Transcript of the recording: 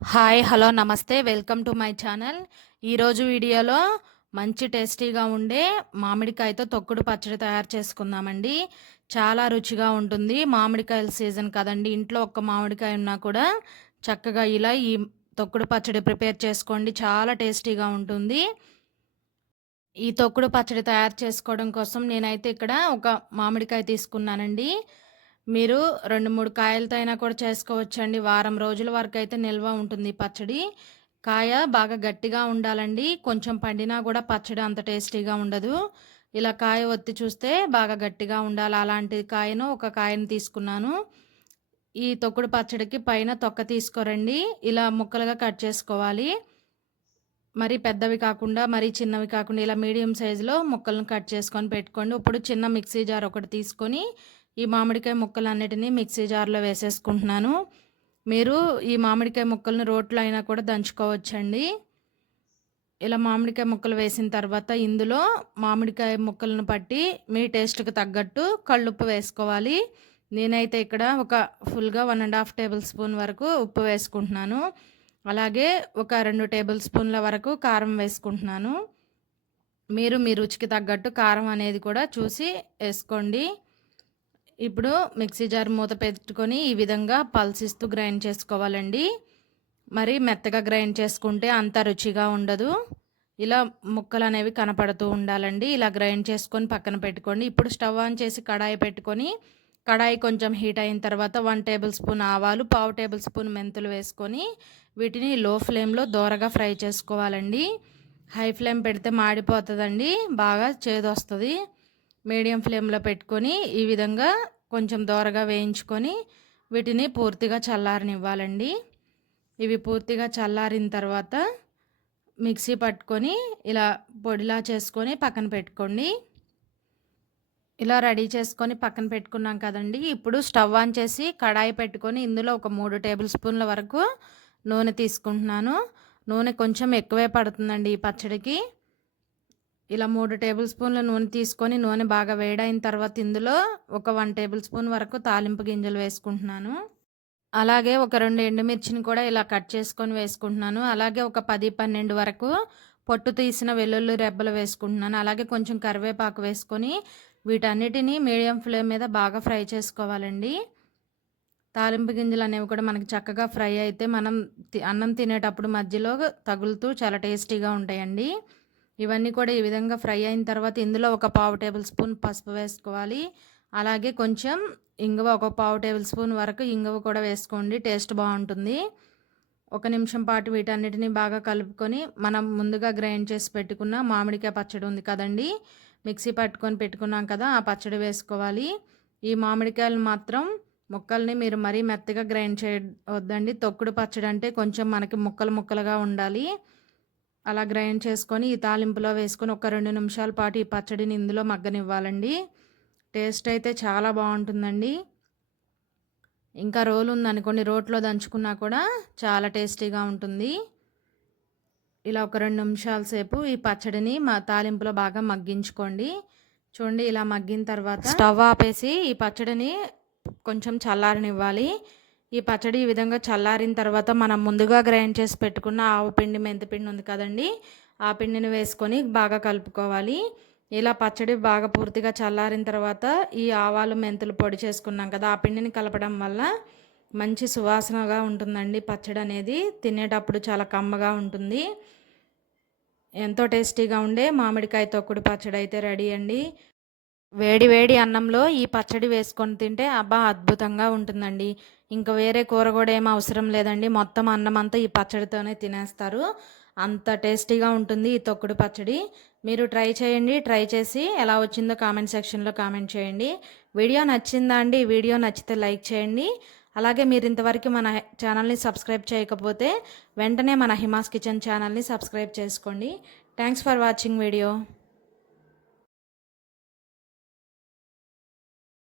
Hi hello నమస్తే. Welcome to my channel. ఈరోజు వీడియోలో మంచి టేస్టీగా ఉండే మామిడికాయతో తొక్కుడు పచ్చడి తయారు చేసుకుందామండి. చాలా రుచిగా ఉంటుంది. మామిడికాయల సీజన్ కదండి. ఇంట్లో ఒక్క మామిడికాయ ఉన్నా కూడా చక్కగా ఇలా ఈ తొక్కుడు పచ్చడి ప్రిపేర్ చేసుకోండి. చాలా టేస్టీగా ఉంటుంది. ఈ తొక్కుడు పచ్చడి తయారు చేసుకోవడం కోసం నేనైతే ఇక్కడ ఒక మామిడికాయ తీసుకున్నానండి. మీరు రెండు మూడు కాయలతో అయినా కూడా చేసుకోవచ్చండి. వారం రోజుల వరకు అయితే నిల్వ ఉంటుంది పచ్చడి. కాయ బాగా గట్టిగా ఉండాలండి. కొంచెం పండినా కూడా పచ్చడి అంత టేస్టీగా ఉండదు. ఇలా కాయ ఒత్తి చూస్తే బాగా గట్టిగా ఉండాలి. అలాంటి కాయను ఒక కాయను తీసుకున్నాను. ఈ తొక్కుడు పచ్చడికి పైన తొక్క తీసుకోరండి. ఇలా ముక్కలుగా కట్ చేసుకోవాలి. మరి పెద్దవి కాకుండా మరి చిన్నవి కాకుండా ఇలా మీడియం సైజులో ముక్కలను కట్ చేసుకొని పెట్టుకోండి. ఇప్పుడు చిన్న మిక్సీ జార్ ఒకటి తీసుకొని ఈ మామిడికాయ ముక్కలన్నిటినీ మిక్సీ జార్లో వేసేసుకుంటున్నాను. మీరు ఈ మామిడికాయ ముక్కలను రోట్లో అయినా కూడా దంచుకోవచ్చండి. ఇలా మామిడికాయ ముక్కలు వేసిన తర్వాత ఇందులో మామిడికాయ ముక్కలను పట్టి మీ టేస్ట్కి తగ్గట్టు కళ్ళుప్పు వేసుకోవాలి. నేనైతే ఇక్కడ ఒక ఫుల్గా one and half tablespoon వరకు ఉప్పు వేసుకుంటున్నాను. అలాగే ఒక రెండు టేబుల్ స్పూన్ల వరకు కారం వేసుకుంటున్నాను. మీరు మీ రుచికి తగ్గట్టు కారం అనేది కూడా చూసి వేసుకోండి. ఇప్పుడు మిక్సీ జార్ మూత పెట్టుకొని ఈ విధంగా పల్సిస్తూ గ్రైండ్ చేసుకోవాలండి. మరి మెత్తగా గ్రైండ్ చేసుకుంటే అంత రుచిగా ఉండదు. ఇలా ముక్కలు అనేవి కనపడుతూ ఉండాలండి. ఇలా గ్రైండ్ చేసుకొని పక్కన పెట్టుకోండి. ఇప్పుడు స్టవ్ ఆన్ చేసి కడాయి పెట్టుకొని కడాయి కొంచెం హీట్ అయిన తర్వాత వన్ టేబుల్ స్పూన్ ఆవాలు పావు టేబుల్ స్పూన్ మెంతులు వేసుకొని వీటిని లో ఫ్లేమ్లో దోరగా ఫ్రై చేసుకోవాలండి. హై ఫ్లేమ్ పెడితే మాడిపోతుందండి. బాగా చేదొస్తుంది. మీడియం ఫ్లేమ్లో పెట్టుకొని ఈ విధంగా కొంచెం దోరగా వేయించుకొని వీటిని పూర్తిగా చల్లారనివ్వాలండి. ఇవి పూర్తిగా చల్లారిన తర్వాత మిక్సీ పట్టుకొని ఇలా పొడిలా చేసుకొని పక్కన పెట్టుకోండి. ఇలా రెడీ చేసుకొని పక్కన పెట్టుకున్నాం కదండి. ఇప్పుడు స్టవ్ ఆన్ చేసి కడాయి పెట్టుకొని ఇందులో ఒక మూడు టేబుల్ స్పూన్ల వరకు నూనె తీసుకుంటున్నాను. నూనె కొంచెం ఎక్కువే పడుతుందండి ఈ పచ్చడికి. ఇలా మూడు టేబుల్ స్పూన్ల నూనె తీసుకొని నూనె బాగా వేడైన తర్వాత ఇందులో ఒక వన్ టేబుల్ స్పూన్ వరకు తాలింపు గింజలు వేసుకుంటున్నాను. అలాగే ఒక రెండు ఎండుమిర్చిని కూడా ఇలా కట్ చేసుకొని వేసుకుంటున్నాను. అలాగే ఒక పది పన్నెండు వరకు పొట్టు తీసిన వెల్లుల్లి రెబ్బలు వేసుకుంటున్నాను. అలాగే కొంచెం కరివేపాకు వేసుకొని వీటన్నిటిని మీడియం ఫ్లేమ్ మీద బాగా ఫ్రై చేసుకోవాలండి. తాలింపు గింజలు అనేవి కూడా మనకి చక్కగా ఫ్రై అయితే మనం అన్నం తినేటప్పుడు మధ్యలో తగులుతూ చాలా టేస్టీగా ఉంటాయండి. ఇవన్నీ కూడా ఈ విధంగా ఫ్రై అయిన తర్వాత ఇందులో ఒక పావు టేబుల్ స్పూన్ పసుపు వేసుకోవాలి. అలాగే కొంచెం ఇంగువ ఒక పావు టేబుల్ స్పూన్ వరకు ఇంగువ కూడా వేసుకోండి టేస్ట్ బాగుంటుంది. ఒక నిమిషం పాటు వీటన్నిటిని బాగా కలుపుకొని మనం ముందుగా గ్రైండ్ చేసి పెట్టుకున్న మామిడికాయ పచ్చడి ఉంది కదండి మిక్సీ పట్టుకొని పెట్టుకున్నాం కదా ఆ పచ్చడి వేసుకోవాలి. ఈ మామిడికాయలు మాత్రం ముక్కల్ని మీరు మరీ మెత్తగా గ్రైండ్ చేయవద్దండి తొక్కుడు పచ్చడి అంటే కొంచెం మనకి ముక్కలు ముక్కలుగా ఉండాలి. అలా గ్రైండ్ చేసుకొని ఈ తాలింపులో వేసుకొని ఒక రెండు నిమిషాల పాటు ఈ పచ్చడిని ఇందులో మగ్గనివ్వాలండి. టేస్ట్ అయితే చాలా బాగుంటుందండి. ఇంకా రోలు ఉందనుకోండి రోట్లో దంచుకున్నా కూడా చాలా టేస్టీగా ఉంటుంది. ఇలా ఒక రెండు నిమిషాల సేపు ఈ పచ్చడిని మా తాలింపులో బాగా మగ్గించుకోండి. చూడండి ఇలా మగ్గిన తర్వాత స్టవ్ ఆపేసి ఈ పచ్చడిని కొంచెం చల్లారనివ్వాలి. ఈ పచ్చడి ఈ విధంగా చల్లారిన తర్వాత మనం ముందుగా గ్రైండ్ చేసి పెట్టుకున్న ఆవు పిండి మెంతిపిండి ఉంది కదండి. ఆ పిండిని వేసుకొని బాగా కలుపుకోవాలి. ఇలా పచ్చడి బాగా పూర్తిగా చల్లారిన తర్వాత ఈ ఆవాలు మెంతులు పొడి చేసుకున్నాం కదా ఆ పిండిని కలపడం వల్ల మంచి సువాసనగా ఉంటుందండి పచ్చడి అనేది. తినేటప్పుడు చాలా కమ్మగా ఉంటుంది. ఎంతో టేస్టీగా ఉండే మామిడికాయ తొక్కుడు పచ్చడి అయితే రెడీ అండి. వేడి వేడి అన్నంలో ఈ పచ్చడి వేసుకొని తింటే అబ్బా అద్భుతంగా ఉంటుందండి. ఇంకా వేరే కూర కూడా ఏం అవసరం లేదండి. మొత్తం అన్నం అంతా ఈ పచ్చడితోనే తినేస్తారు. అంత టేస్టీగా ఉంటుంది ఈ తొక్కుడు పచ్చడి. మీరు ట్రై చేయండి ట్రై చేసి ఎలా వచ్చిందో కామెంట్ సెక్షన్లో కామెంట్ చేయండి. వీడియో నచ్చిందా అండి? వీడియో నచ్చితే లైక్ చేయండి. అలాగే మీరు ఇంతవరకు మన ఛానల్ని సబ్స్క్రైబ్ చేయకపోతే వెంటనే మన హిమాస్ కిచెన్ ఛానల్ని సబ్స్క్రైబ్ చేసుకోండి. Thanks for watching video.